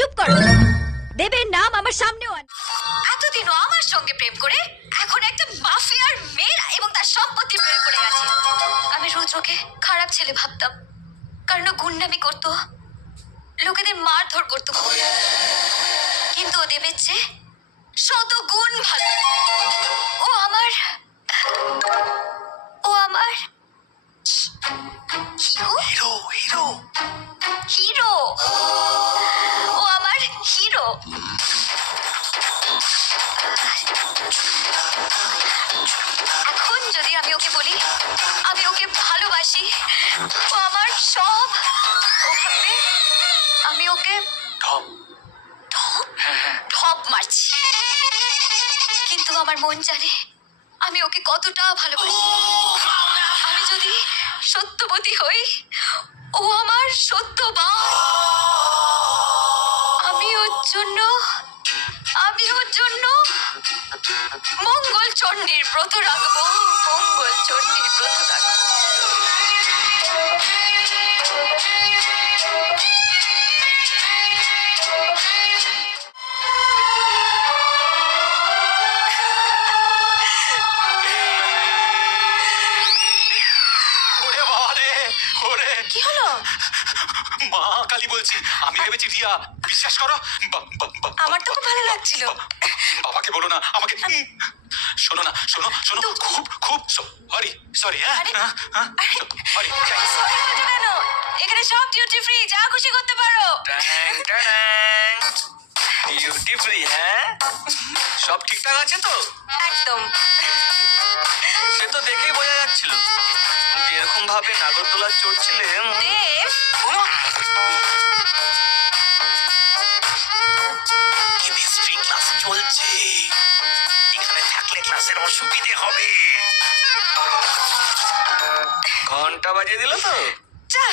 চুপ করো। দেবের নাম আমার সামনেও এতদিনও আমার সঙ্গে প্রেম করে এখন একটা মাফিয়ার মেয়ের এবং তার সম্পত্তি প্রেম করে গেছে। আমি রুদ্রকে খারাপ ছেলে ভাবতাম, কারণ ও গুন্ডামি করতো, লোকেদের মারধর করতো, কিন্তু ও দেবের চেয়ে শত গুণ ভালো। ও আমার হিরো হিরো হিরো ও আমার হিরো। এখন যদি আমি ওকে বলি আমি ওকে ভালোবাসি, ও আমার সব, ও ভাববে আমি ওকে ঢপ মারছি। কিন্তু আমার মন জানে আমি ওকে কতটা ভালোবাসি। আমি যদি সত্যবতী হই, ও আমার সত্যবান। আমি ওর জন্য মঙ্গল চণ্ডীর ব্রত রাখবো, মঙ্গল চণ্ডীর ব্রত রাখবো। কি হলো? মা কালী বলছি, আমি ভেবেছি রিয়া, বিশ্বাস করো। আমার তো খুব ভালো লাগছিল। বাবাকে বলো না, আমাকে শোনো না, শোনো শোনো, খুব খুব সরি। এখানে সব ডিউটি ফ্রি, যা খুশি করতে পারো। Duty free? হ্যাঁ, সব ঠিকঠাক আছে তো? একদম। সে তো দেখেই বোঝা যাচ্ছিল, যেরকম ভাবে নাগরদোলা চড়ছিলে। দেব, কেমিস্ট্রি ক্লাস চলছে, এখানে থাকলে ক্লাসের অসুবিধে হবে। ঘন্টা বাজিয়ে দিল তো। যা